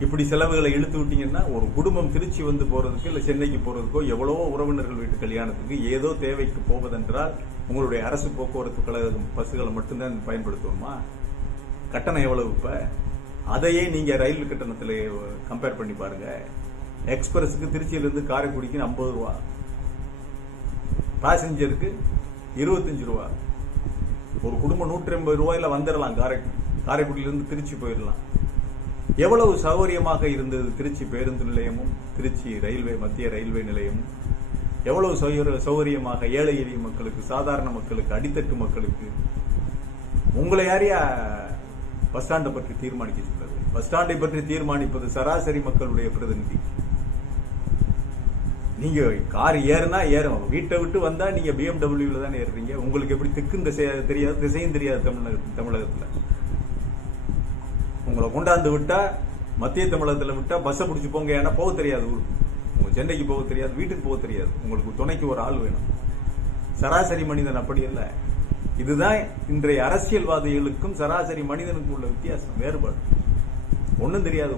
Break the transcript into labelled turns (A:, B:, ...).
A: இப்படி செலவுகளை இழுத்து விட்டீங்கன்னா ஒரு குடும்பம் திருச்சி வந்து போறதுக்கு இல்ல சென்னைக்கு போறதுக்கோ எவ்வளவோ உறவினர்கள் வீட்டு கல்யாணத்துக்கு ஏதோ தேவைக்கு போவதென்றால் உங்களுடைய அரசு போக்குவரத்து கழக பஸ்ஸுகளை மட்டும்தான் பயன்படுத்துவோமா? கட்டணம் எவ்வளவு இப்ப? அதையே நீங்க ரயில் கட்டணத்துல கம்பேர் பண்ணி பாருங்க. எக்ஸ்பிரஸுக்கு திருச்சியிலிருந்து காரைக்குடிக்கு ஐம்பது ரூபா. பாசஞ்சருக்கு இருபத்தஞ்சு ரூபா. ஒரு குடும்பம் நூற்றி ஐம்பது ரூபாயில வந்துடலாம் காரைக்குடி காரைக்குடியிலிருந்து திருச்சி போயிடலாம் எவ்வளவு சௌகரியமாக இருந்தது திருச்சி பேருந்து நிலையமும் திருச்சி ரயில்வே மத்திய ரயில்வே நிலையமும்? எவ்வளவு சௌகரியமாக ஏழை எளிய மக்களுக்கு சாதாரண மக்களுக்கு அடித்தட்டு மக்களுக்கு? உங்களை யாரையா பஸ் ஸ்டாண்டை பற்றி தீர்மானிக்க சொல்றது பஸ் ஸ்டாண்டை பற்றி தீர்மானிப்பது சராசரி மக்களுடைய பிரதிநிதி. நீங்க கார் ஏறுனா ஏறும். வீட்டை விட்டு வந்தா நீங்க பிஎம்டபிள்யூல தானே ஏறுறீங்க. உங்களுக்கு எப்படி திக்கும் திசை தெரியாது திசையும் தெரியாது தமிழக தமிழகத்துல. உங்களை கொண்டாந்து விட்டா மத்திய தமிழகத்தில் விட்டா பஸ்ஸை பிடிச்சி போங்க ஏன்னா போக தெரியாது ஊருக்கு. உங்க சென்னைக்கு போக தெரியாது வீட்டுக்கு போக தெரியாது. உங்களுக்கு துணைக்கு ஒரு ஆள் வேணும். சராசரி மனிதன் அப்படி இல்லை இதுதான் இன்றைய அரசியல்வாதிகளுக்கும் சராசரி மனிதனுக்கும் உள்ள வித்தியாசம் வேறுபாடு. ஒன்றும் தெரியாது.